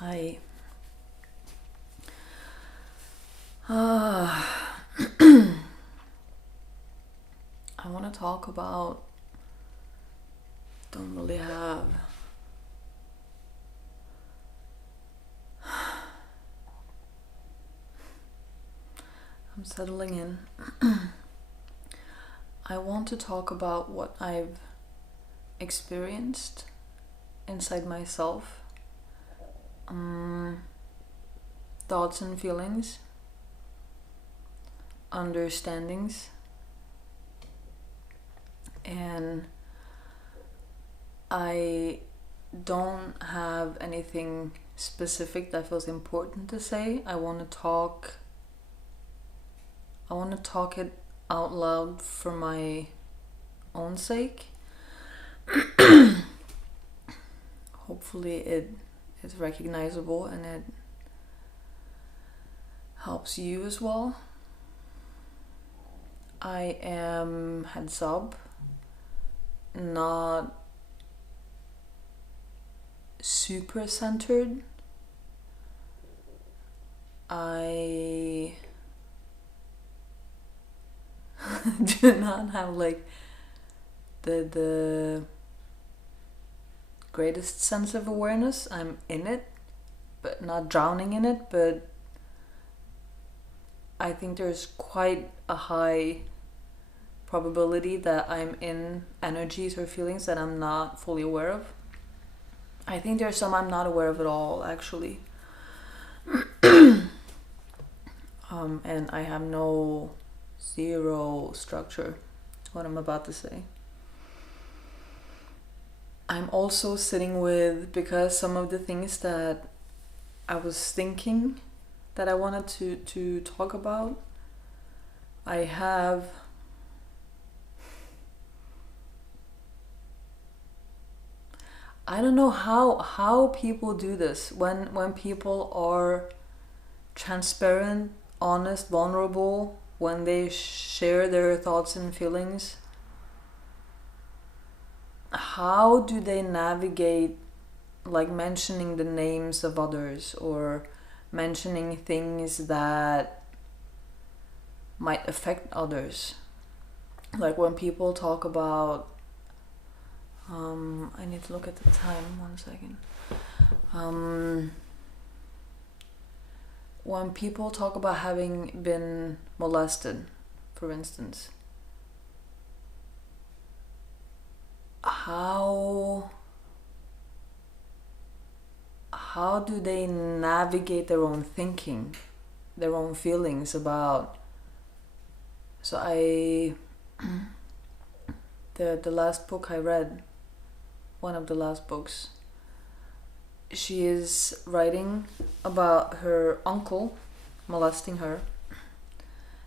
Hi. Uh, I want to talk about. Don't really have. I'm settling in. I want to talk about what I've experienced inside myself, thoughts and feelings, understandings, and I don't have anything specific that feels important to say. I want to talk it out loud for my own sake. Hopefully it is recognizable and it helps you as well. I am, heads up, not super centered. I do not have like the greatest sense of awareness. I'm in it, but not drowning in it, but I think there's quite a high probability that I'm in energies or feelings that I'm not fully aware of. I think there's some I'm not aware of at all, actually. And I have zero structure to what I'm about to say. I'm also sitting with, because some of the things that I was thinking that I wanted to talk about, I don't know how people do this when people are transparent, honest, vulnerable, when they share their thoughts and feelings. How do they navigate, like, mentioning the names of others or mentioning things that might affect others? Like when people talk about I need to look at the time, 1 second. When people talk about having been molested, for instance, how do they navigate their own thinking, their own feelings about? So the last book I read, one of the last books, she is writing about her uncle molesting her,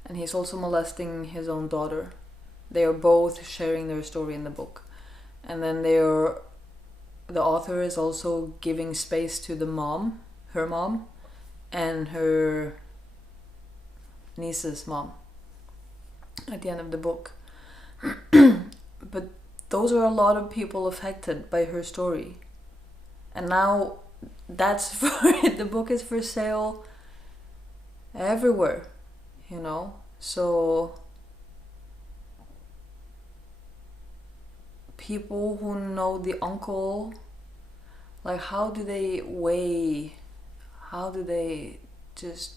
and he's also molesting his own daughter. They are both sharing their story in the book, and then the author is also giving space to the mom, her mom, and her niece's mom at the end of the book. But those are a lot of people affected by her story. And now that's for the book is for sale everywhere, So people who know the uncle, like, how do they just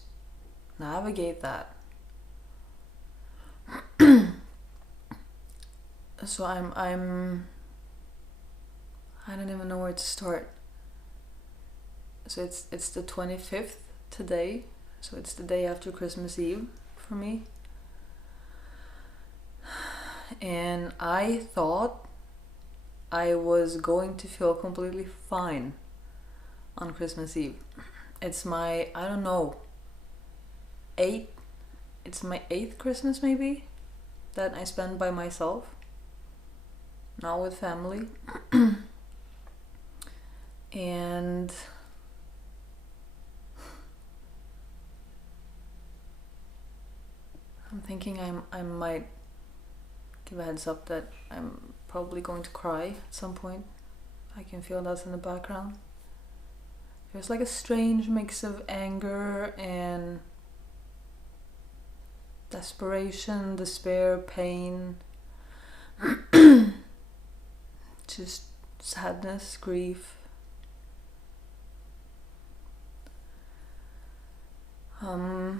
navigate that? So I don't even know where to start. So it's the 25th today, so it's the day after Christmas Eve for me. And I thought I was going to feel completely fine on Christmas Eve. It's my, I don't know, it's my 8th Christmas maybe that I spend by myself, not with family. And I'm thinking I might give a heads up that I'm probably going to cry at some point. I can feel that's in the background. There's like a strange mix of anger and desperation, despair, pain, just sadness, grief. Yeah,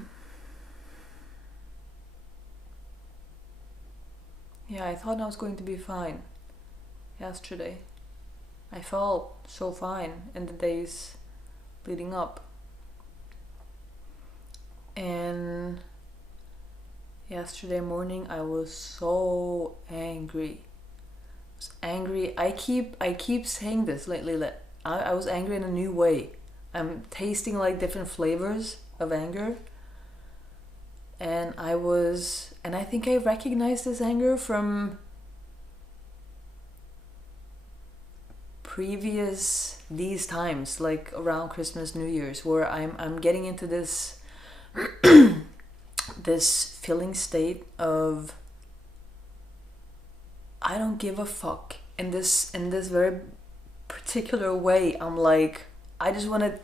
I thought I was going to be fine yesterday. I felt so fine in the days leading up. And yesterday morning I was so angry. I was angry. I keep saying this lately that I was angry in a new way. I'm tasting like different flavors of anger. And I think I recognized this anger from these times, like around Christmas, New Year's, where I'm getting into this this feeling state of I don't give a fuck in this very particular way. I'm like, I just want to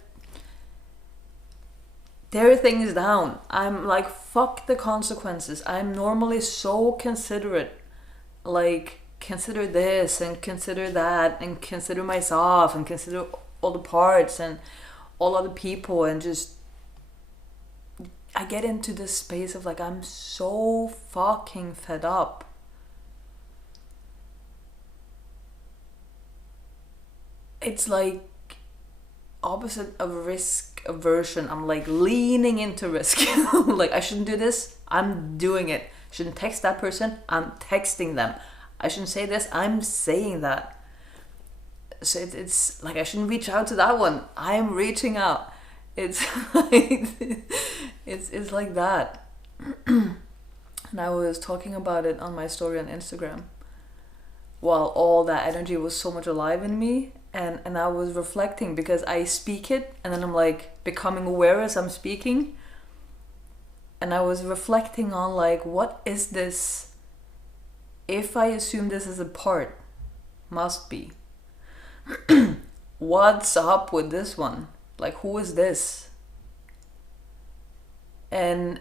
tear things down. I'm like, fuck the consequences. I'm normally so considerate, like consider this and consider that and consider myself and consider all the parts and all other people, and just I get into this space of like, I'm so fucking fed up. It's like opposite of risk aversion. I'm like leaning into risk. Like, I shouldn't do this, I'm doing it. I shouldn't text that person, I'm texting them. I shouldn't say this, I'm saying that. So it's like, I shouldn't reach out to that one, I'm reaching out. It's like it's like that. And I was talking about it on my story on Instagram while all that energy was so much alive in me, and I was reflecting because I speak it and then I'm like becoming aware as I'm speaking, and I was reflecting on like, what is this? If I assume this is a part, must be. What's up with this one? Like, who is this? And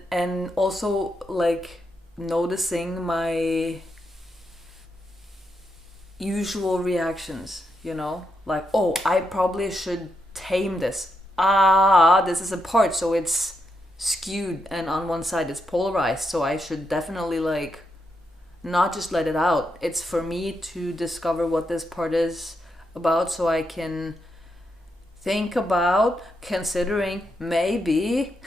also like noticing my usual reactions, you know, like, oh, I probably should tame this. This is a part, so it's skewed, and on one side it's polarized, so I should definitely like not just let it out. It's for me to discover what this part is about, so I can think about considering maybe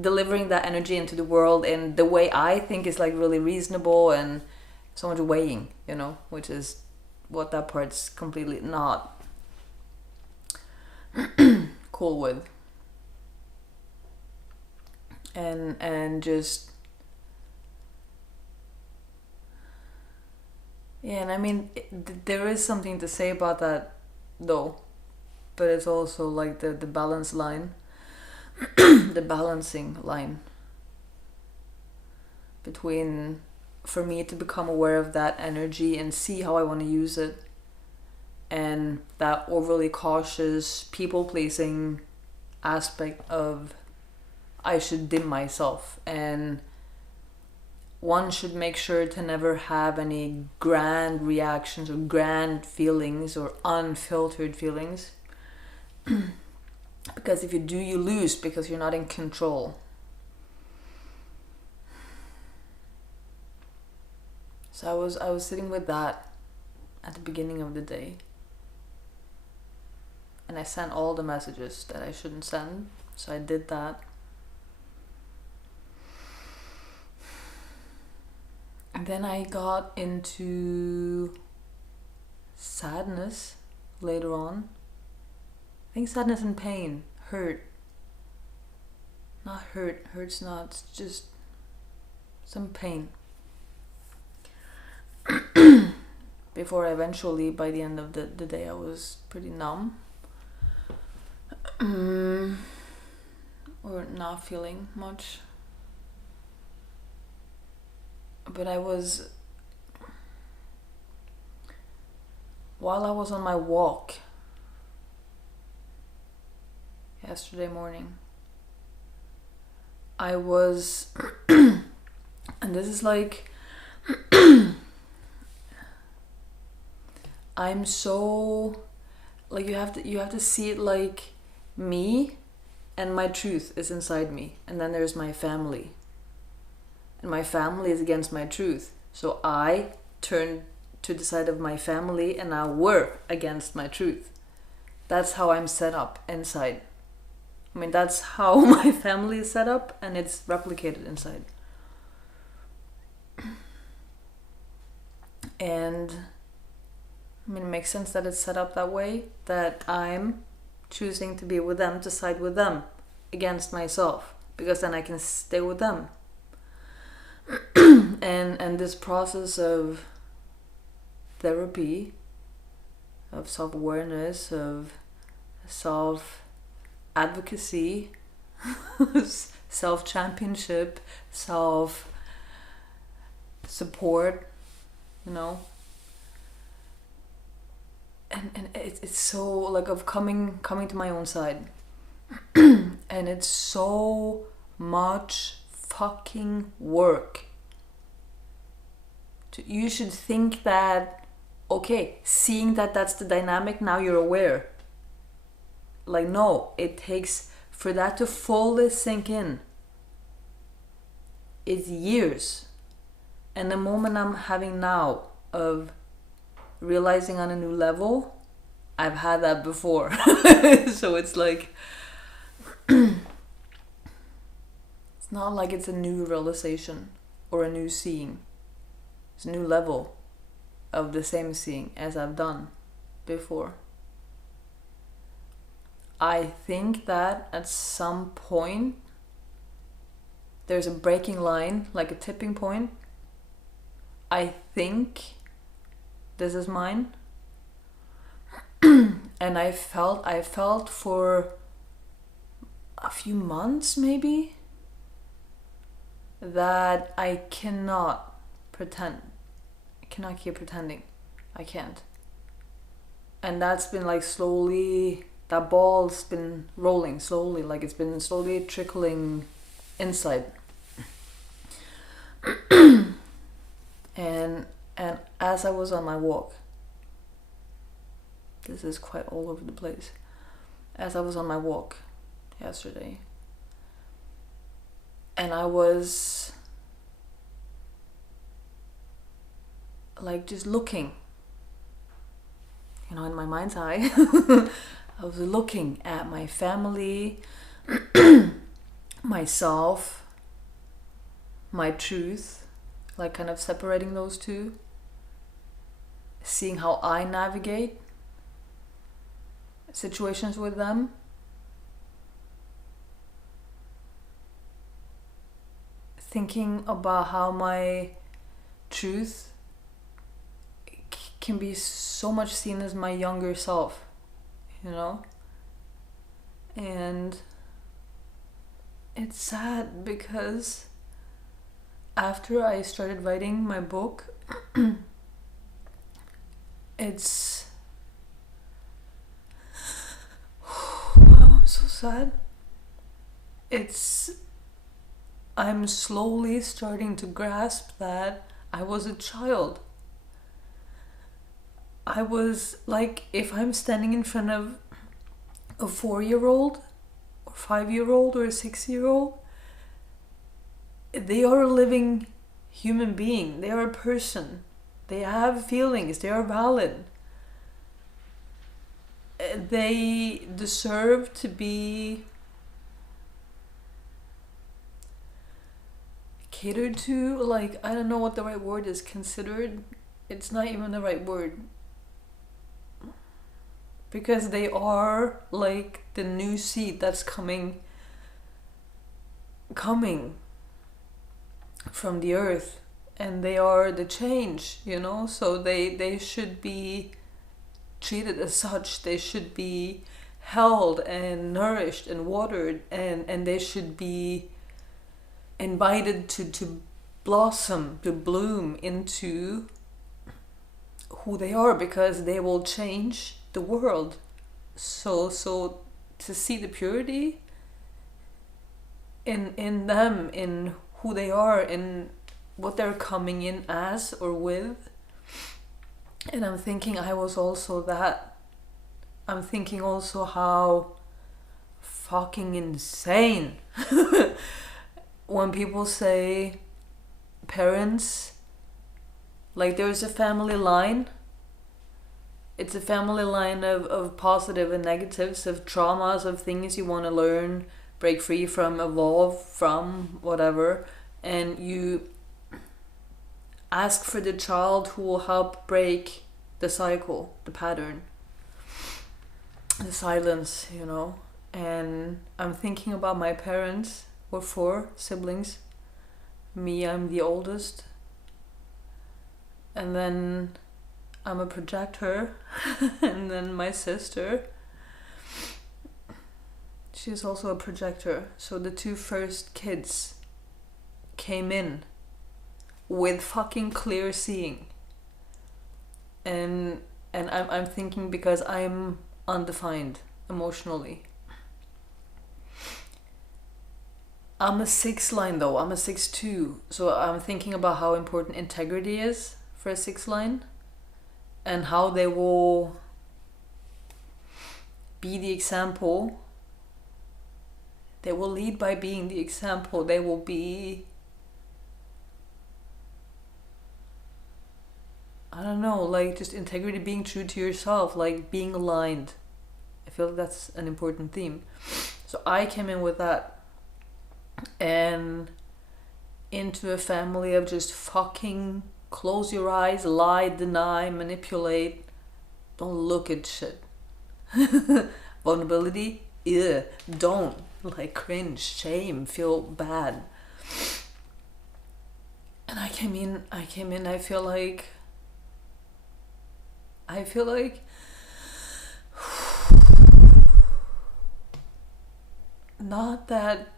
delivering that energy into the world in the way I think is like really reasonable, and so much weighing, you know, which is what that part's completely not cool with. And just, yeah, and I mean, there is something to say about that though, but it's also like the balance line, the balancing line between, for me to become aware of that energy and see how I want to use it, and that overly cautious people pleasing aspect of I should dim myself, and one should make sure to never have any grand reactions or grand feelings or unfiltered feelings. Because if you do, you lose, because you're not in control. So I was sitting with that at the beginning of the day, and I sent all the messages that I shouldn't send. So I did that. And then I got into sadness later on. I think sadness and pain, hurt. Not hurt, hurt's not, it's just some pain. Before eventually, by the end of the day, I was pretty numb. Or not feeling much. But while I was on my walk, yesterday morning. I was, and this is like, I'm so, like, you have to see it like me and my truth is inside me, and then there's my family, and my family is against my truth. So I turn to the side of my family, and now we're against my truth. That's how I'm set up inside. I mean, that's how my family is set up, and it's replicated inside. And I mean, it makes sense that it's set up that way, that I'm choosing to be with them, to side with them against myself, because then I can stay with them. and this process of therapy, of self-awareness, of self-advocacy, self-championship, self-support, you know, and it's so like of coming to my own side. And it's so much fucking work. You should think that, okay, seeing that that's the dynamic, now you're aware. Like, no, it takes, for that to fully sink in, it's years. And the moment I'm having now of realizing on a new level, I've had that before. So it's like, it's not like it's a new realization or a new seeing. It's a new level of the same seeing as I've done before. I think that at some point there's a breaking line, like a tipping point. I think this is mine. And I felt for a few months maybe that I cannot pretend. I cannot keep pretending. I can't. And that's been like slowly, that ball's been rolling slowly, like it's been slowly trickling inside. and as I was on my walk, this is quite all over the place. As I was on my walk yesterday, and I was like just looking, you know, in my mind's eye. I was looking at my family, myself, my truth, like kind of separating those two, seeing how I navigate situations with them. Thinking about how my truth can be so much seen as my younger self, you know? And it's sad because after I started writing my book, it's I'm so sad. I'm slowly starting to grasp that I was a child. I was like, if I'm standing in front of a 4-year-old or 5-year-old or a 6-year-old, they are a living human being. They are a person. They have feelings. They are valid. They deserve to be catered to. Like, I don't know what the right word is. Considered. It's not even the right word. Because they are like the new seed that's coming from the earth, and they are the change, you know, so they should be treated as such. They should be held and nourished and watered, and they should be invited to blossom, to bloom into who they are, because they will change the world. So to see the purity in them, in who they are, in what they're coming in as or with. And I'm thinking I was also that. I'm thinking also how fucking insane when people say parents, like there's a family line. It's a family line of positive and negatives, of traumas, of things you want to learn, break free from, evolve from, whatever. And you ask for the child who will help break the cycle, the pattern, the silence, you know. And I'm thinking about my parents. We're 4 siblings. Me, I'm the oldest. And then I'm a projector. And then my sister, she's also a projector. So the 2 first kids came in with fucking clear seeing. And I'm thinking, because I'm undefined emotionally. I'm a 6 line though, I'm a 6-2. So I'm thinking about how important integrity is for a 6 line. And how they will be the example. They will lead by being the example. They will be, I don't know, like just integrity, being true to yourself, like being aligned. I feel like that's an important theme. So I came in with that. And into a family of just fucking close your eyes, lie, deny, manipulate. Don't look at shit. Vulnerability? Ew. Don't. Like cringe, shame, feel bad. And I came in, I feel like not that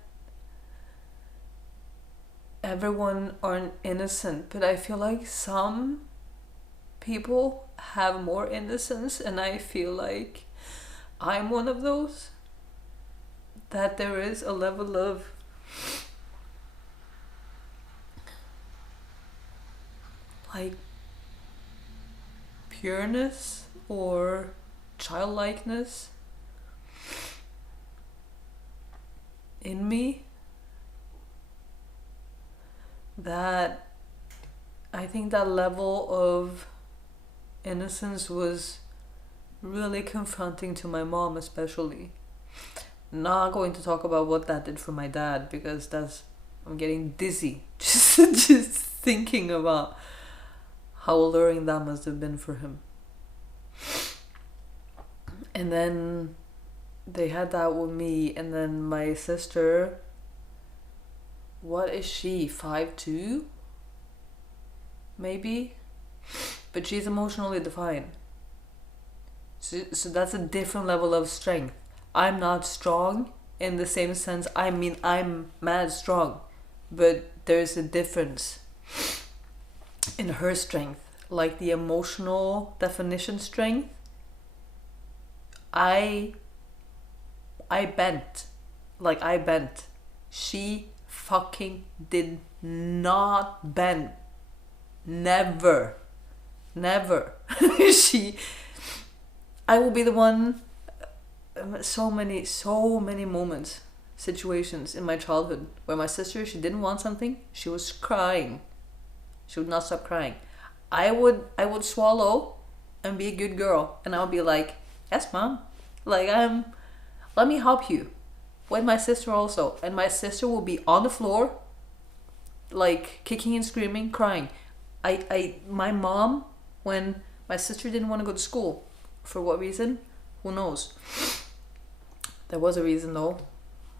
everyone aren't innocent, but I feel like some people have more innocence, and I feel like I'm one of those. That there is a level of like pureness or childlikeness in me that I think that level of innocence was really confronting to my mom, especially. Not going to talk about what that did for my dad, because I'm getting dizzy just thinking about how alluring that must have been for him. And then they had that with me, and then my sister, what is she, 5'2"? Maybe? But she's emotionally defiant. So that's a different level of strength. I'm not strong in the same sense. I mean, I'm mad strong, but there's a difference in her strength. Like the emotional definition strength, I bent. Like I bent. She fucking did not bend. Never. I will be the one. So many moments, situations in my childhood where my sister, she didn't want something, she was crying. She would not stop crying. I would swallow and be a good girl, and I would be like, yes mom, like let me help you. With my sister also, and my sister will be on the floor, like kicking and screaming, crying. My mom, when my sister didn't want to go to school, for what reason, who knows. There was a reason though,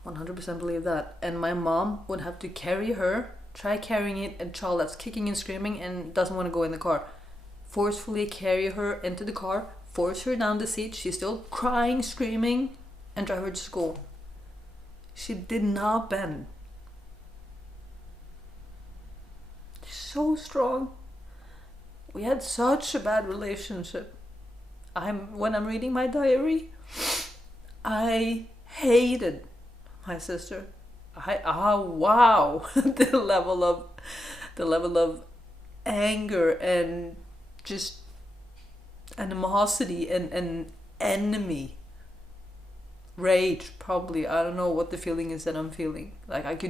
100% believe that. And my mom would have to carry her, try carrying a child that's kicking and screaming and doesn't want to go in the car. Forcefully carry her into the car, force her down the seat, she's still crying, screaming, and drive her to school. She did not bend. So strong. We had such a bad relationship. When I'm reading my diary, I hated my sister. Wow, the level of anger and just animosity and enemy, rage, probably. I don't know what the feeling is that I'm feeling. Like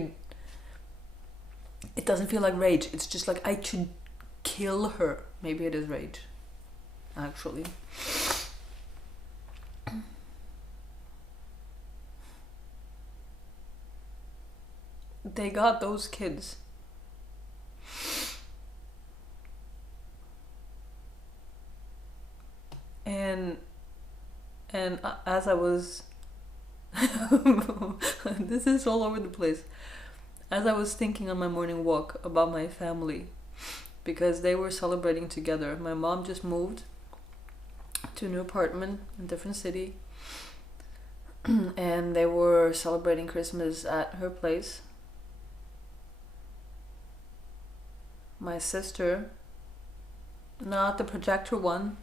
it doesn't feel like rage. It's just like I could kill her. Maybe it is rage, actually. They got those kids. And as I was this is all over the place. As I was thinking on my morning walk about my family, because they were celebrating together. My mom just moved to a new apartment in a different city, and they were celebrating Christmas at her place. My sister, not the projector one,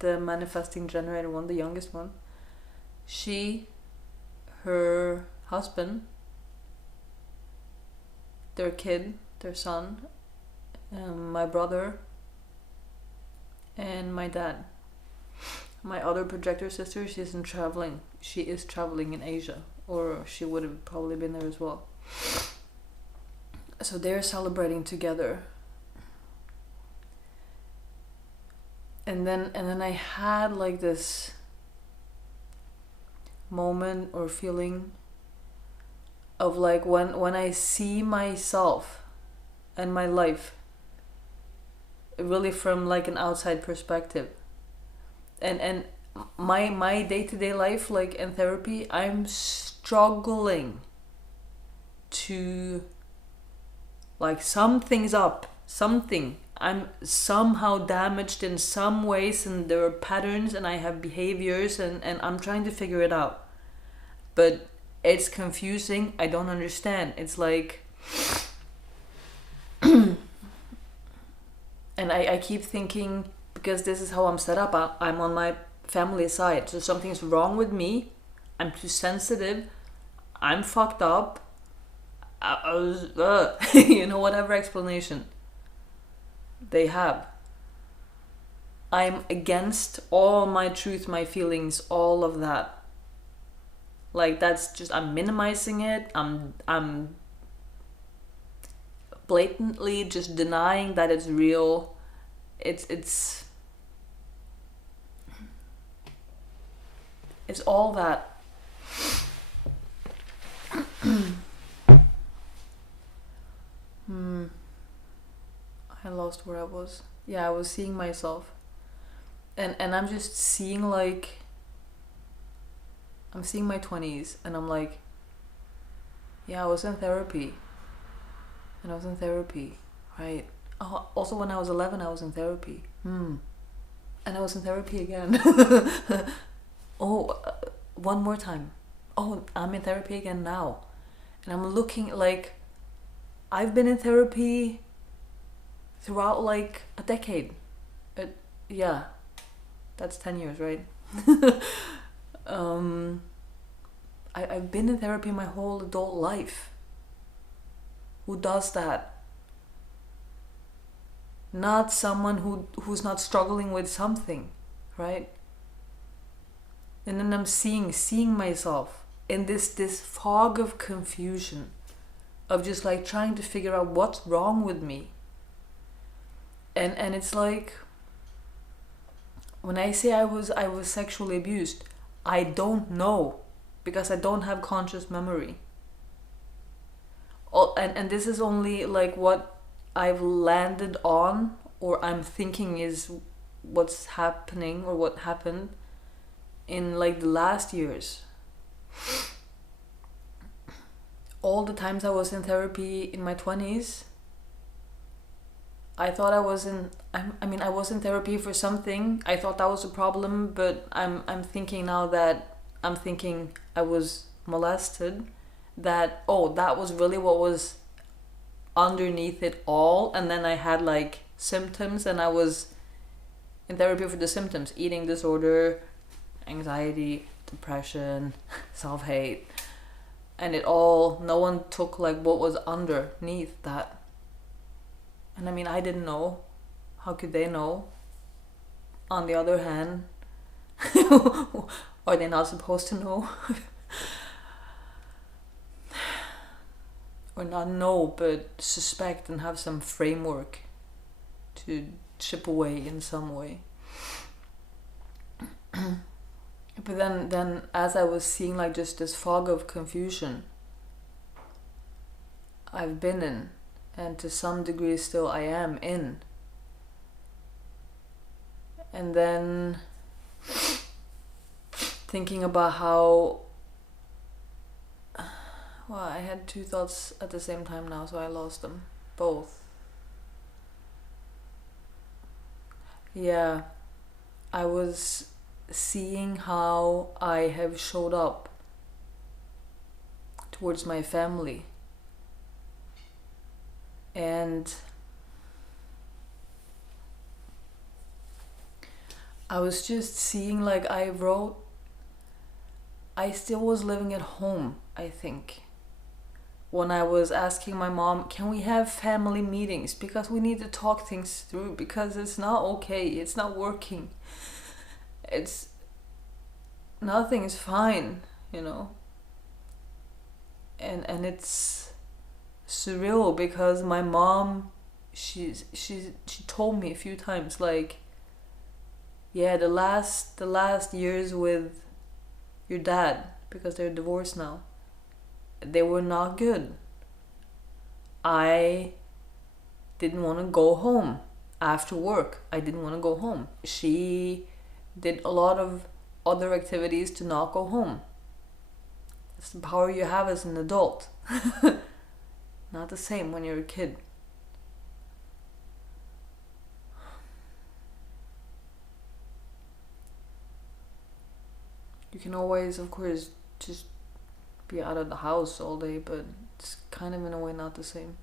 the manifesting generator one, the youngest one, she, her husband, their kid, their son, my brother, and my dad. My other projector sister, she is traveling in Asia, or she would have probably been there as well. So they're celebrating together. And then I had like this moment or feeling of like when I see myself and my life really from like an outside perspective, and my day-to-day life, like in therapy, I'm struggling to, like, something's up, I'm somehow damaged in some ways, and there are patterns, and I have behaviors, and I'm trying to figure it out. But it's confusing. I don't understand. It's like... and I keep thinking, because this is how I'm set up, I'm on my family side. So something's wrong with me. I'm too sensitive. I'm fucked up. Whatever explanation they have. I'm against all my truth, my feelings, all of that. Like, that's just, I'm minimizing it. I'm blatantly just denying that it's real. It's all that. I lost where I was. Yeah, I was seeing myself. And I'm just seeing, like... I'm seeing my 20s, and I'm like... Yeah, I was in therapy. And I was in therapy, right? Oh, also when I was 11, I was in therapy. And I was in therapy again. One more time. Oh, I'm in therapy again now. And I'm looking, like... I've been in therapy throughout like a decade. Yeah, that's 10 years, right? I've been in therapy my whole adult life. Who does that? Not someone who's not struggling with something, right? And then I'm seeing myself in this fog of confusion, of just like trying to figure out what's wrong with me. And it's like, when I say I was sexually abused, I don't know, because I don't have conscious memory. And this is only like what I've landed on, or I'm thinking is what's happening, or what happened in like the last years. All the times I was in therapy in my 20s, I thought I was in therapy for something. I thought that was a problem, but I'm thinking now that I was molested, that that was really what was underneath it all. And then I had like symptoms, and I was in therapy for the symptoms: eating disorder, anxiety, depression, self-hate, and no one took like what was underneath that. And I mean, I didn't know. How could they know? On the other hand, are they not supposed to know? Or not know, but suspect and have some framework to chip away in some way. But then as I was seeing like just this fog of confusion I've been in, and to some degree still I am in, and then thinking about how, well, I had two thoughts at the same time now, so I lost them both. Yeah, I was seeing how I have showed up towards my family, and I was just seeing like I still was living at home, I think, when I was asking my mom, can we have family meetings because we need to talk things through, because it's not okay, it's not working, it's nothing is fine, you know. And it's surreal because my mom, she told me a few times like, yeah, the last years with your dad, because they're divorced now, they were not good. I didn't want to go home after work. I didn't want to go home. She did a lot of other activities to not go home. It's the power you have as an adult. Not the same when you're a kid. You can always, of course, just be out of the house all day, but it's kind of in a way not the same.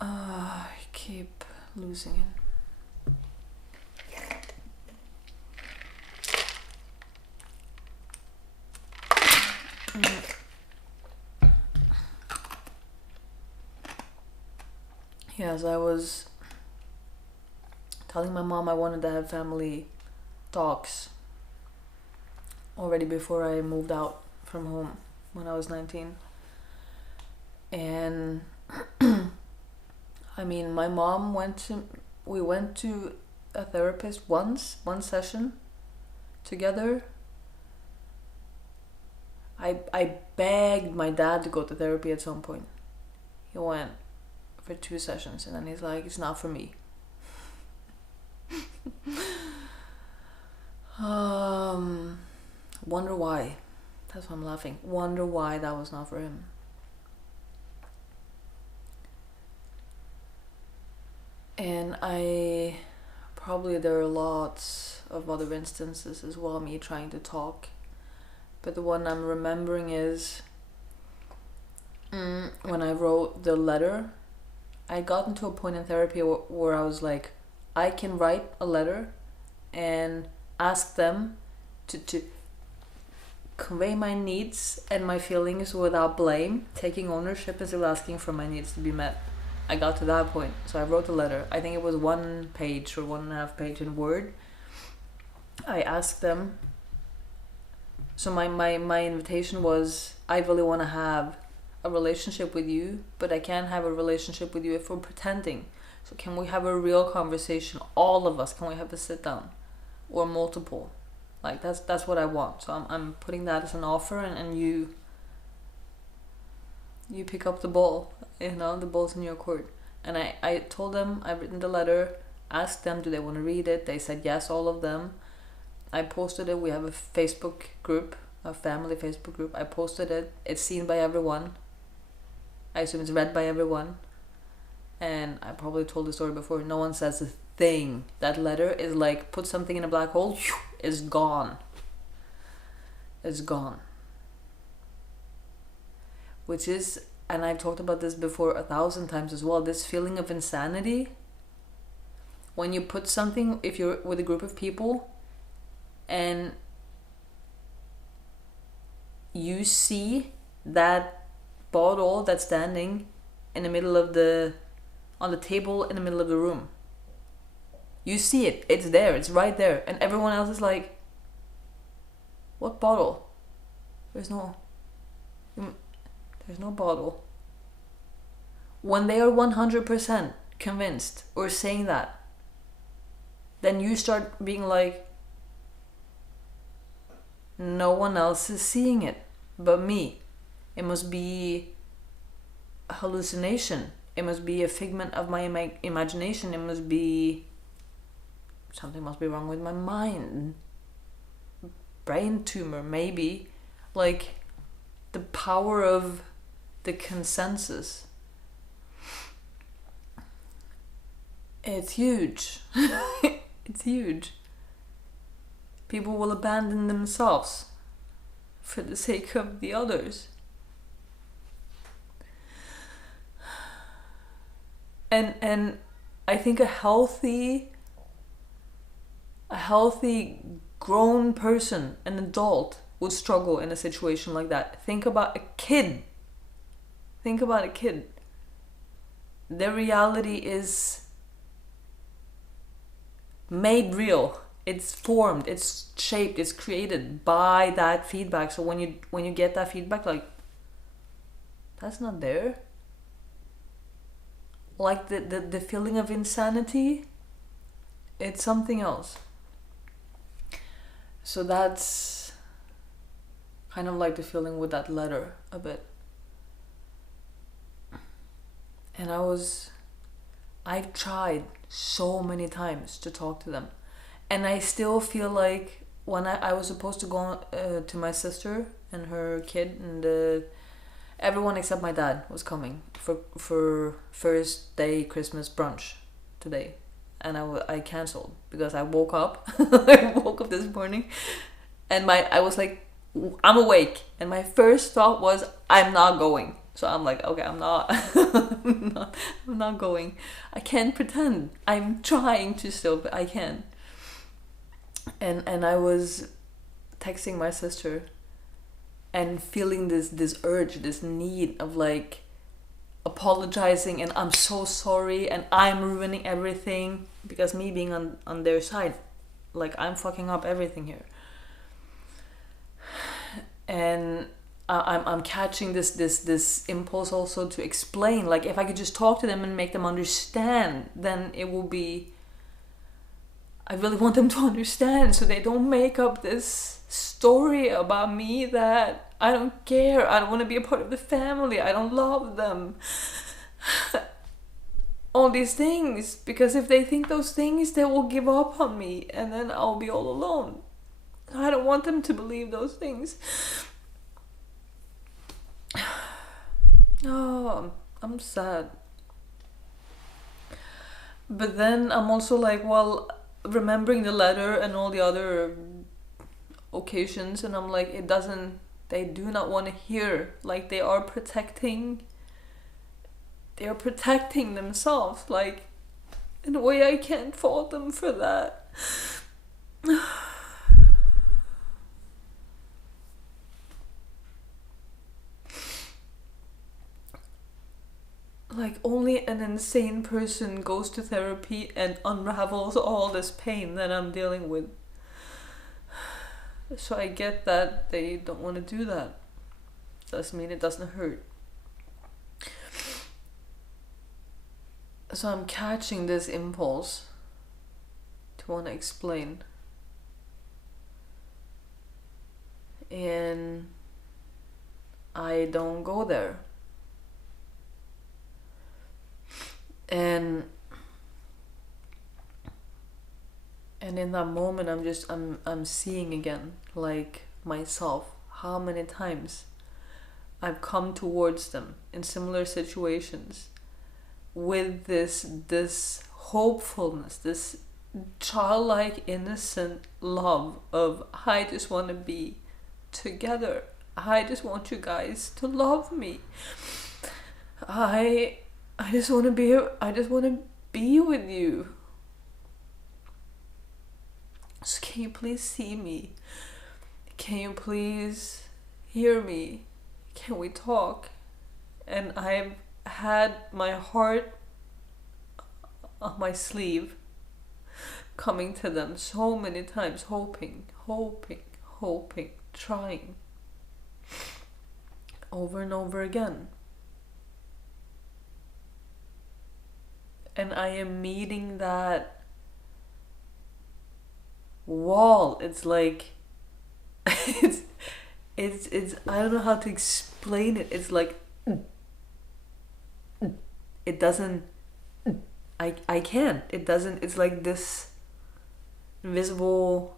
I keep losing it. Yes, I was telling my mom I wanted to have family talks already before I moved out from home when I was 19. And I mean, my mom we went to a therapist one session together. I begged my dad to go to therapy at some point. He went for 2 sessions and then he's like, it's not for me. Wonder why. That's why I'm laughing. Wonder why that was not for him. And there are lots of other instances as well, me trying to talk. But the one I'm remembering is when I wrote the letter. I got into a point in therapy where I was like, I can write a letter and ask them to convey my needs and my feelings without blame, taking ownership instead of asking for my needs to be met. I got to that point, so I wrote a letter. I think it was 1 page or 1.5 page in Word. I asked them. So my invitation was, I really want to have a relationship with you, but I can't have a relationship with you if we're pretending. So can we have a real conversation, all of us? Can we have a sit down, or multiple? Like that's what I want. So I'm putting that as an offer, and you pick up the ball. You know, the ball's in your court. And I told them I've written the letter, asked them do they want to read it. They said yes, all of them. I posted it. We have a Facebook group, a family Facebook group. I posted it. It's seen by everyone. I assume it's read by everyone. And I probably told the story before. No one says a thing. That letter is like, put something in a black hole, it's gone. It's gone. Which is, and I've talked about this before 1,000 times as well, this feeling of insanity when you put something, if you're with a group of people and you see that bottle that's standing in the middle of on the table in the middle of the room. You see it, it's there, it's right there, and everyone else is like, what bottle? There's no bottle. When they are 100% convinced or saying that, then you start being like, no one else is seeing it but me. It must be a hallucination. It must be a figment of my imagination. It must be... something must be wrong with my mind. Brain tumor, maybe. Like, the power of the consensus. It's huge. It's huge. People will abandon themselves for the sake of the others. And I think a healthy grown person, an adult, would struggle in a situation like that. Think about a kid. Their reality is made real. It's formed, it's shaped, it's created by that feedback. So when you get that feedback, like, that's not there. Like the feeling of insanity, it's something else. So that's kind of like the feeling with that letter a bit. And I've tried so many times to talk to them. And I still feel like when I was supposed to go to my sister and her kid, and everyone except my dad was coming for first day Christmas brunch today. And I cancelled because I woke up. I woke up this morning and I was like, I'm awake. And my first thought was, I'm not going. So I'm like, okay, I'm not. I'm not going. I can't pretend. I'm trying to still, but I can't. And I was texting my sister and feeling this urge, this need of like apologizing, and I'm so sorry, and I'm ruining everything, because me being on their side, like, I'm fucking up everything here. And I'm catching this impulse also to explain, like, if I could just talk to them and make them understand, then it will be... I really want them to understand, so they don't make up this story about me that I don't care, I don't want to be a part of the family, I don't love them. All these things, because if they think those things, they will give up on me, and then I'll be all alone. I don't want them to believe those things. Oh, I'm sad. But then I'm also like, well, remembering the letter and all the other occasions, and I'm like, they do not want to hear, like, they are protecting themselves, like, in a way I can't fault them for that. Like, only an insane person goes to therapy and unravels all this pain that I'm dealing with. So I get that they don't want to do that. Doesn't mean it doesn't hurt. So I'm catching this impulse to want to explain. And I don't go there. And in that moment, I'm seeing again, like, myself, how many times I've come towards them in similar situations with this hopefulness, this childlike innocent love of, I just want to be together, I just want you guys to love me, I just want to be with you. So can you please see me? Can you please hear me? Can we talk? And I've had my heart on my sleeve, coming to them so many times, hoping, trying over and over again. And I am meeting that wall. It's like it's I don't know how to explain it. It's like it doesn't I can't. It doesn't. It's like this invisible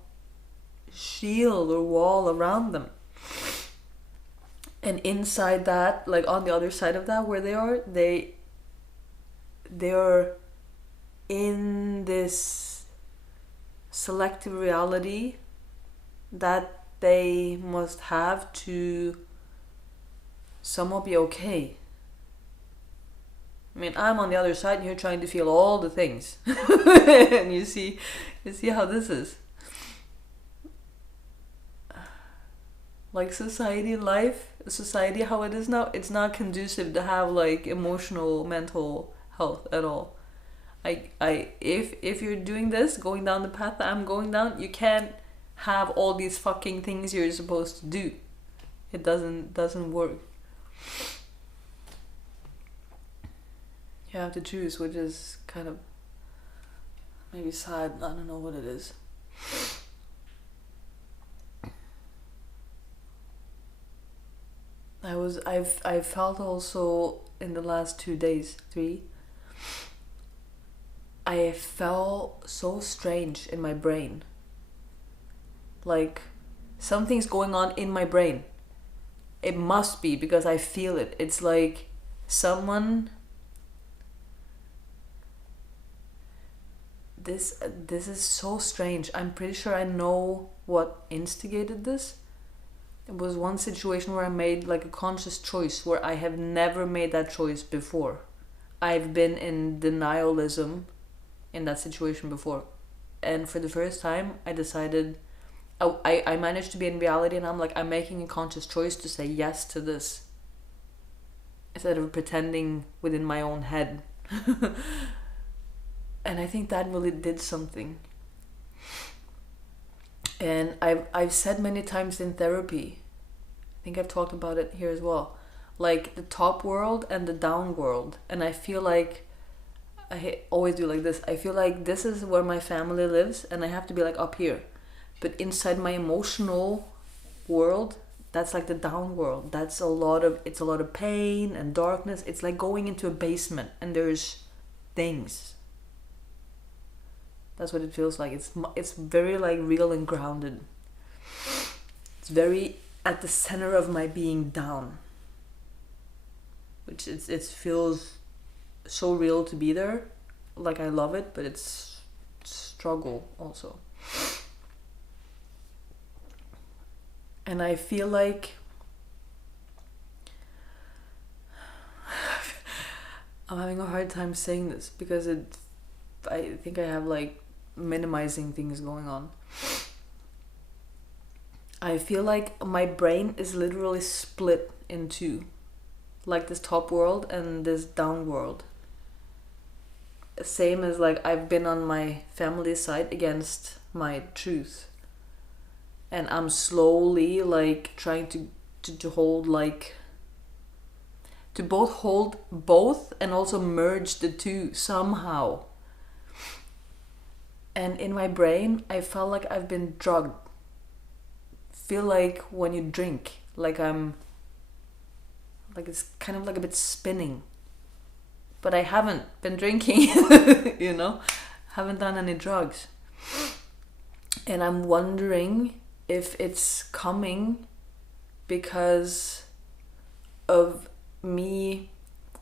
shield or wall around them. And inside that, like on the other side of that where they're in this selective reality that they must have to somewhat be okay. I mean, I'm on the other side and you're trying to feel all the things. And you see how this is. Like society how it is now, it's not conducive to have like emotional, mental health at all. If you're doing this, going down the path that I'm going down, you can't have all these fucking things you're supposed to do. It doesn't work. You have to choose, which is kind of maybe sad. I don't know what it is. I felt also in the last 2 days, 3, I felt so strange in my brain. Like something's going on in my brain. It must be because I feel it. It's like someone this is so strange. I'm pretty sure I know what instigated this. It was one situation where I made like a conscious choice where I have never made that choice before. I've been in denialism in that situation before. And for the first time, I decided, I managed to be in reality, and I'm like, I'm making a conscious choice to say yes to this. Instead of pretending within my own head. And I think that really did something. And I've said many times in therapy, I think I've talked about it here as well, like the top world and the down world. And I feel like I always do like this. I feel like this is where my family lives and I have to be like up here. But inside my emotional world, that's like the down world. It's a lot of pain and darkness. It's like going into a basement and there's things. That's what it feels like. It's very like real and grounded. It's very at the center of my being down. Which it feels so real to be there. Like I love it, but it's struggle also. And I feel like I'm having a hard time saying this because I think I have like minimizing things going on. I feel like my brain is literally split in two, like this top world and this down world. Same as like I've been on my family side against my truth, and I'm slowly like trying to hold like to both hold both and also merge the two somehow. And in my brain, I felt like I've been drugged. Feel like when you drink, like it's kind of like a bit spinning. But I haven't been drinking, you know? Haven't done any drugs. And I'm wondering if it's coming because of me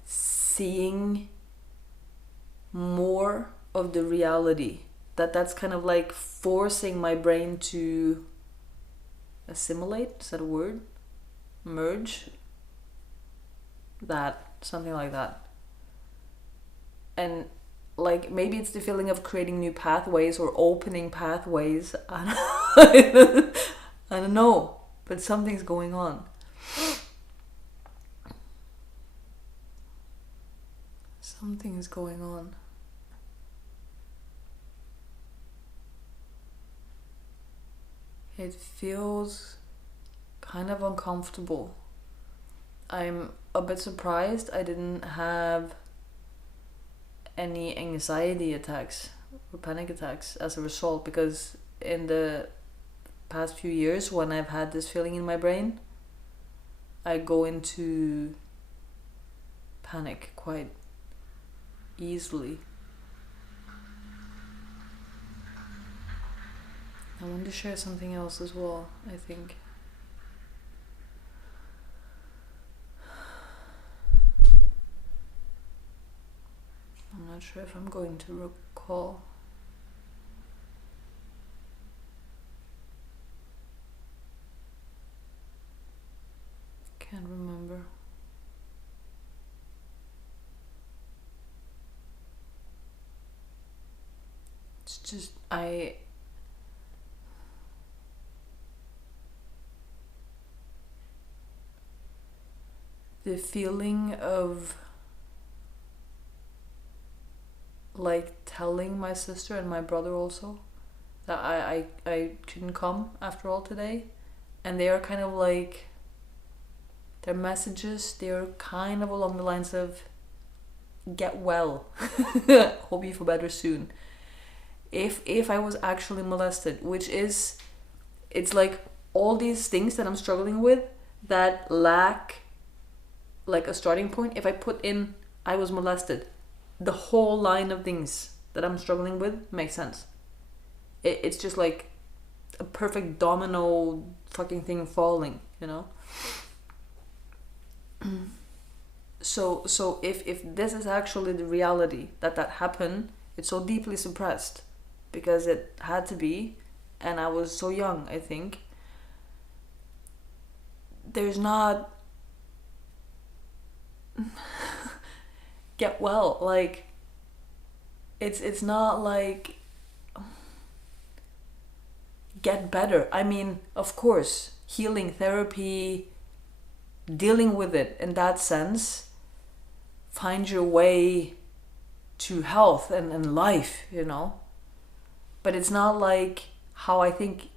seeing more of the reality. That's kind of like forcing my brain to assimilate. Is that a word? Merge? Something like that. And like maybe it's the feeling of creating new pathways or opening pathways. I don't know, but something's going on. Something is going on. It feels kind of uncomfortable. I'm a bit surprised I didn't have any anxiety attacks or panic attacks as a result, because in the past few years when I've had this feeling in my brain, I go into panic quite easily. I want to share something else as well, I think. I'm not sure if I'm going to recall. Can't remember. It's just, the feeling of like telling my sister and my brother also that I couldn't come after all today, and they are kind of like, their messages, they're kind of along the lines of get well, hope you feel better soon. If I was actually molested, which is, it's like all these things that I'm struggling with that lack like a starting point. If I put in I was molested, the whole line of things that I'm struggling with makes sense. It's just like a perfect domino fucking thing falling, you know? So if this is actually the reality, that happened, it's so deeply suppressed because it had to be, and I was so young, I think. There's not get well, like it's not like get better. I mean, of course, healing therapy, dealing with it in that sense, find your way to health and life, you know. But it's not like how I think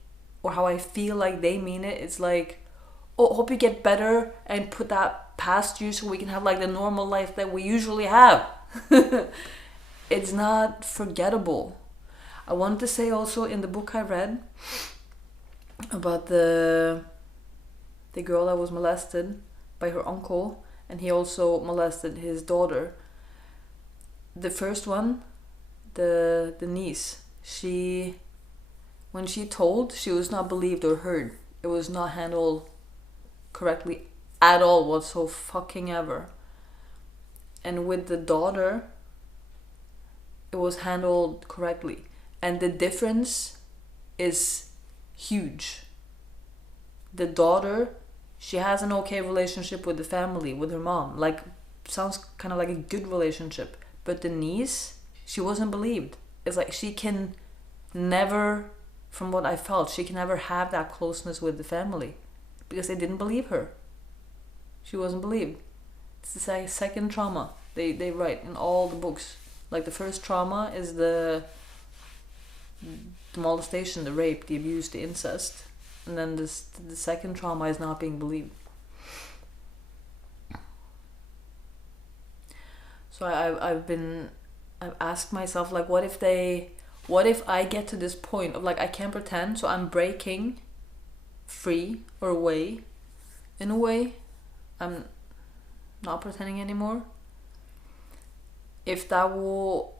or how I feel like they mean it. It's like, oh, hope you get better and put that past you so we can have like the normal life that we usually have. It's not forgettable. I wanted to say also, in the book I read about the girl that was molested by her uncle, and he also molested his daughter. The first one, the niece, when she told, she was not believed or heard. It was not handled correctly at all, whatsoever fucking ever. And with the daughter, it was handled correctly. And the difference is huge. The daughter, she has an okay relationship with the family, with her mom. Like, sounds kind of like a good relationship. But the niece, she wasn't believed. It's like she can never, from what I felt, she can never have that closeness with the family because they didn't believe her. She wasn't believed. It's the second trauma they write in all the books. Like, the first trauma is the molestation, the rape, the abuse, the incest, and then the second trauma is not being believed. So I've asked myself, like, what if I get to this point of like I can't pretend, so I'm breaking free or away. In a way, I'm not pretending anymore. If that will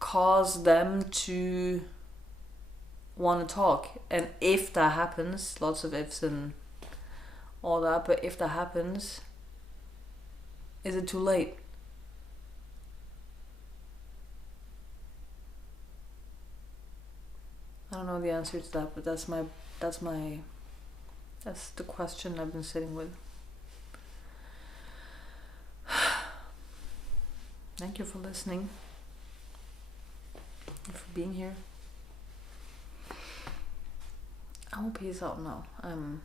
cause them to want to talk, and if that happens, lots of ifs and all that, but if that happens, is it too late? I don't know the answer to that, but that's the question I've been sitting with. Thank you for listening. And for being here. I will peace out now. I'm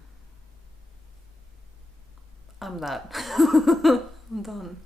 that. I'm done.